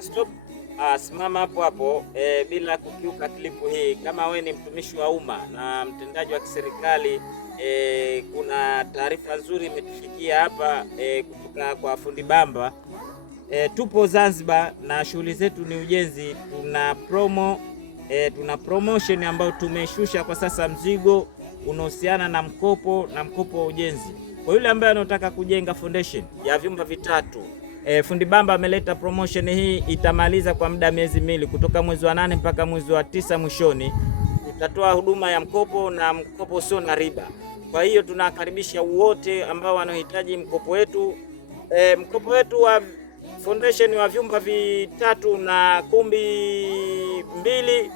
Stop. Simama hapo hapo bila kukiuka klipu hii. Kama we ni mtumishi wa umma na mtendaji wa kiserikali, kuna taarifa nzuri imetufikia hapa kutoka kwa fundi bamba. Tupo Zanzibar na shughuli zetu ni ujenzi. Tuna promotion ambayo tumeshusha kwa sasa mzigo unahusiana na mkopo wa ujenzi. Kwa yule ambaye anataka kujenga foundation ya vyumba vitatu, fundi bamba ameleta promotion hii, itamaliza kwa muda miezi miwili, kutoka mwezi wa 8 mpaka mwezi wa 9 mwishoni. Tutatoa huduma ya mkopo na mkopo sio na riba. Kwa hiyo tunakaribisha wote ambao wanahitaji mkopo wetu. Mkopo wetu wa foundation wa vyumba vitatu na kumbi mbili,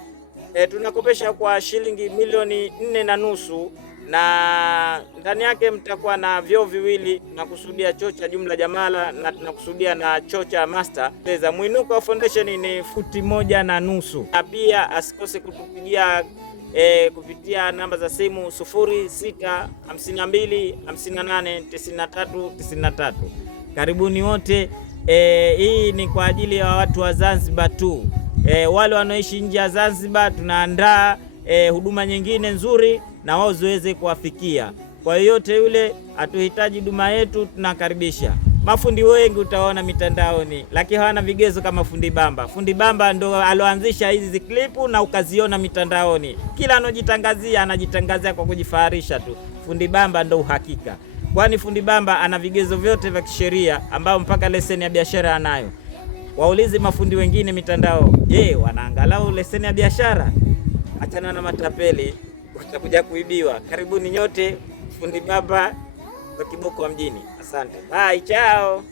tunakopesha kwa shilingi milioni 4.5, na ndani yake mtakuwa na vyoo viwili. Tunakusudia choo cha jumla jamala na tunakusudia na choo cha master. Mwinuko wa foundation ni futi 1.5. Na pia asikose kutupigia kupitia namba za simu 0652589393. Karibuni wote. Hii ni kwa ajili ya watu wa Zanzibar tu. Wale wanaoishi nje ya Zanzibar tunaandaa huduma nyingine nzuri na wao ziweze kuwafikia. Kwa yote yule atuhitaji huduma yetu, tunakaribisha. Mafundi wengi utaona mitandaoni, lakini hawana vigezo kama fundi bamba. Fundi bamba ndo aloanzisha hizi klipu na ukaziona mitandaoni. Kila anojitangazia anajitangazia kwa kujifaharisha tu. Fundi bamba ndo uhakika. Kwani fundi bamba ana vigezo vyote vya kisheria ambao mpaka leseni ya biashara anayo. Waulize mafundi wengine mitandao, je, wanaangalau leseni ya biashara? Achana na matapeli, utakuja kuibiwa. Karibuni nyote, fundi bamba wa Kiboko wa mjini. Asante. Bye, chao.